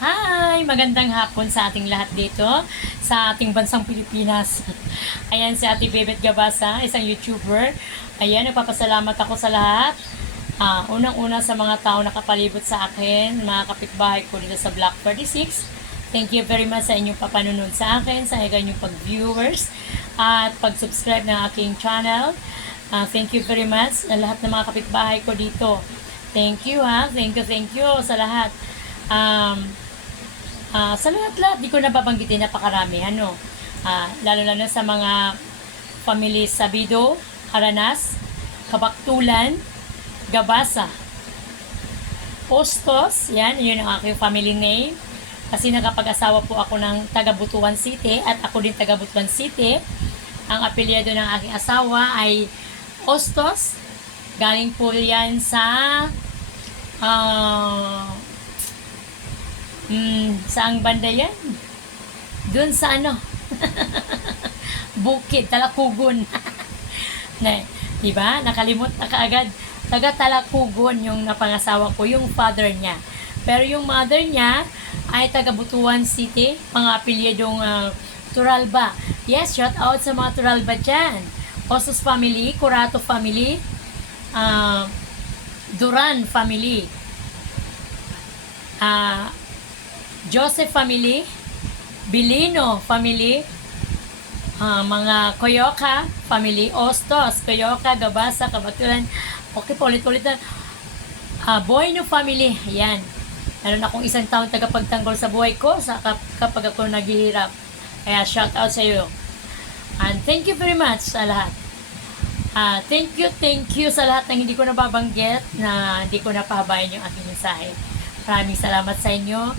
Hi! Magandang hapon sa ating lahat dito sa ating bansang Pilipinas. Ayan si Ate Bebet Gabasa, isang YouTuber. Ayan, nagpapasalamat ako sa lahat. Ah, unang-una sa mga tao nakapalibot sa akin, mga kapitbahay ko dito sa Block 46. Thank you very much sa inyong papanunod sa akin, sa inyong pag-viewers at pag-subscribe ng aking channel. Ah, thank you very much sa lahat ng mga kapitbahay ko dito. Thank you ha. Thank you, thank you sa lahat. Um, ah, sa lahat-lahat, di ko nababanggitin napakarami. Ano? Ah, lalo-lalo sa mga family Sabido, Haranas, Kabaktulan, Gabasa, Postos, yan, yun ang aking family name. Kasi nakapag-asawa po ako ng taga Butuan City at ako din taga Butuan City. Ang apelyado ng aking asawa ay Ostos. Galing po yan sa ah hmm, saang banda yan? Doon sa ano? Bukid, Talakugon. na, di ba? Nakalimot na kaagad. Taga Talakugon yung napangasawa ko, yung father niya. Pero yung mother niya ay taga Butuan City, mga apelyadong uh, Turalba. Yes, shout out sa mga Turalba dyan. Osos family, Curato family, uh, Duran family, ah Joseph family, Bilino family, ah, mga Koyoka family, Ostos, Koyoka, Gabasa, Kabatulan, okay po, ulit-ulit na, ah, Boyno family, yan. Meron akong isang taon tagapagtanggol sa buhay ko sa kap- kapag ako naghihirap. Kaya shout out sa iyo. And thank you very much sa lahat. Ah, thank you, thank you sa lahat ng hindi ko nababanggit na hindi ko napahabayan yung aking mensahe. Maraming salamat sa inyo.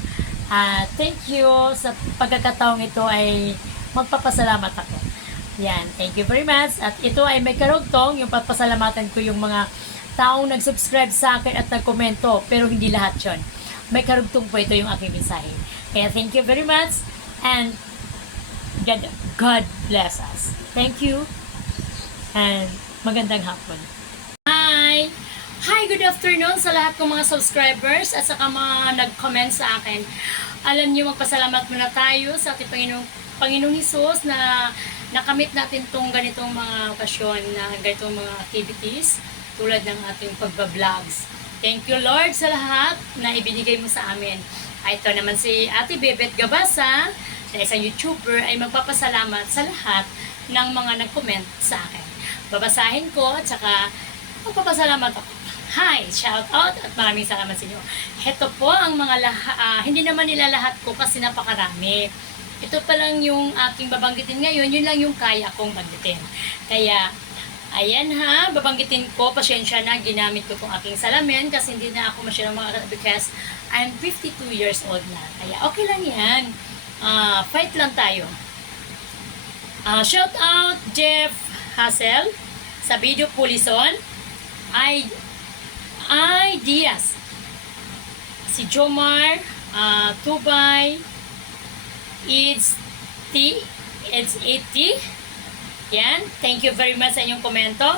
Ah, thank you sa pagkakataong ito ay magpapasalamat ako. Yan, thank you very much. At ito ay may karugtong, yung papasalamatan ko yung mga taong nag-subscribe sa akin at nag-komento, pero hindi lahat yon. May karugtong po ito yung aking mensahe. Kaya thank you very much and God, God bless us. Thank you and magandang hapon. Good afternoon sa lahat ng mga subscribers at saka mga nag-comment sa akin. Alam niyo, magpasalamat muna tayo sa ating Panginoong, Panginoong Hesus na nakamit natin tong ganitong mga okasyon na ganitong mga activities tulad ng ating pagbablog. Thank you Lord sa lahat na ibinigay mo sa amin. Ah, Ito naman si Ate Bebet Gabasa na isang YouTuber ay magpapasalamat sa lahat ng mga nag-comment sa akin. Babasahin ko at saka magpapasalamat ako. Hi! Shout out at maraming salamat sa inyo. Ito po ang mga lahat, hindi naman nila lahat ko kasi napakarami. Ito pa lang yung aking babanggitin ngayon, yun lang yung kaya kong banggitin. Kaya, ayan ha, babanggitin ko, pasensya na, ginamit ko tong aking salamin kasi hindi na ako masyadong mga because I'm 52 years old na. Kaya okay lang yan. Ah, fight lang tayo. Ah, shout out Jeff Hassel, Sabido Pulison, ay Diaz, si Jomar, ah, Tubay, It's T, it's 80. Yan, thank you very much sa inyong komento.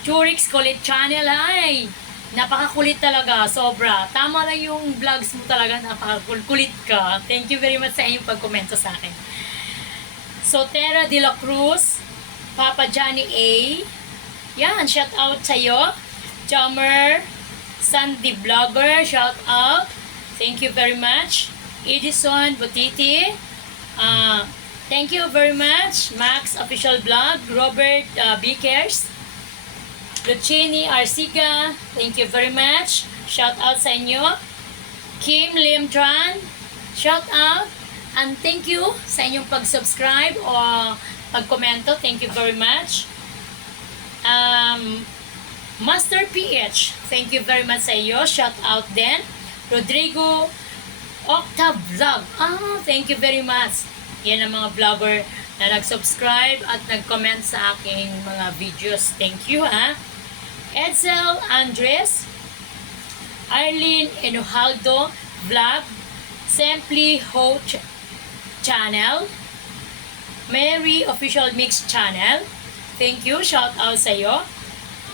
Churix Kulit Channel, ay! Napakakulit talaga, sobra. Tama lang yung vlogs mo talaga, napakakulit ka. Thank you very much sa inyong pagkomento sa akin. Sotera de la Cruz, Papa Johnny A. Yan, shout out sa iyo. Jammer, Sandy Vlogger, shout out. Thank you very much. Edison Butiti, uh, thank you very much. Max Official Vlog, Robert uh, Bickers, Lucini Arsiga, thank you very much. Shout out sa inyo. Kim Lim Tran, shout out. And thank you sa inyong pag-subscribe o pag-komento. Thank you very much. Um, Master PH, thank you very much sa iyo. Shout out din. Rodrigo Octa Vlog. Ah, thank you very much. Yan ang mga vlogger na nag-subscribe at nag-comment sa aking mga videos. Thank you, ha. Edsel Andres, Arlene Enojaldo Vlog, Simply Ho Ch- Channel, Mary Official Mix Channel. Thank you. Shout out sa iyo.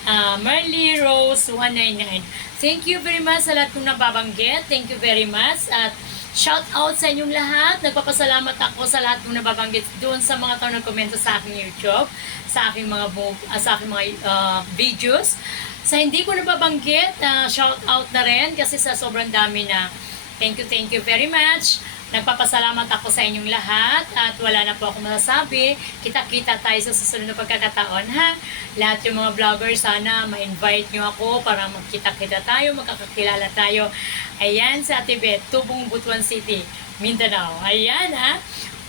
Ah, Marley Rose 199. Thank you very much sa lahat kong nababanggit. Thank you very much. At Shout out sa inyong lahat. Nagpapasalamat ako sa lahat ng nababanggit doon sa mga tao nagkomento sa aking YouTube, sa aking mga ah, sa aking mga ah, videos. Sa hindi ko nababanggit, ah, shout out na rin kasi sa sobrang dami na. Thank you, thank you very much. Nagpapasalamat ako sa inyong lahat at wala na po ako masasabi. Kita-kita tayo sa susunod na pagkakataon ha. Lahat yung mga vloggers sana ma-invite nyo ako para magkita-kita tayo, magkakakilala tayo. Ayan sa Tibet, Tubong Butuan City, Mindanao. Ayan ha.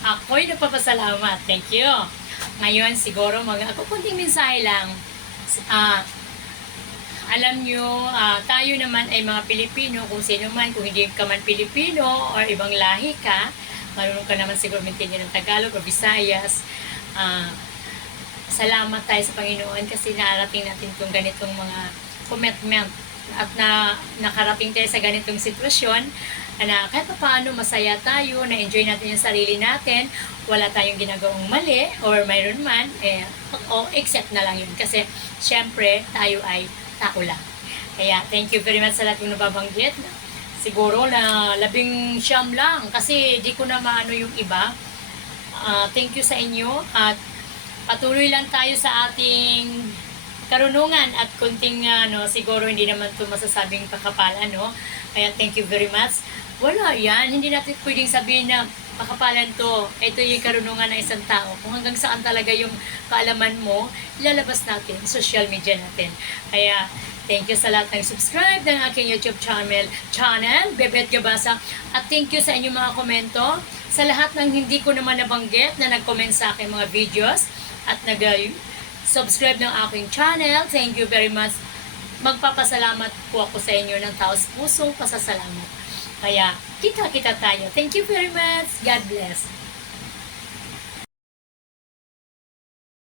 Ako'y nagpapasalamat. Thank you. Ngayon siguro mga ako kunting mensahe lang. Ah, alam nyo, ah, tayo naman ay mga Pilipino, kung sino man, kung hindi ka man Pilipino or ibang lahi ka, marunong ka naman siguro maintindihan ng Tagalog o Visayas, ah, salamat tayo sa Panginoon kasi narating natin itong ganitong mga commitment at na nakarating tayo sa ganitong sitwasyon na kahit pa paano masaya tayo, na-enjoy natin yung sarili natin, wala tayong ginagawang mali or mayroon man, eh, o accept na lang yun. Kasi, syempre, tayo ay tao lang. Kaya, thank you very much sa lahat yung nababanggit. Siguro na labing siyam lang kasi di ko na maano yung iba. Ah, thank you sa inyo at patuloy lang tayo sa ating karunungan at kunting ano, siguro hindi naman ito masasabing pakapalan, no? Kaya thank you very much. Wala yan, hindi natin pwedeng sabihin na pakapalan to, ito yung karunungan ng isang tao. Kung hanggang saan talaga yung kaalaman mo, ilalabas natin, social media natin. Kaya, thank you sa lahat ng subscribe ng aking YouTube channel, channel, Bebet Gabasa. At thank you sa inyong mga komento. Sa lahat ng hindi ko naman nabanggit na nag-comment sa aking mga videos at nag subscribe ng aking channel. Thank you very much. Magpapasalamat po ako sa inyo ng taos pusong pasasalamat. Kaya, kita-kita tayo. Thank you very much. God bless.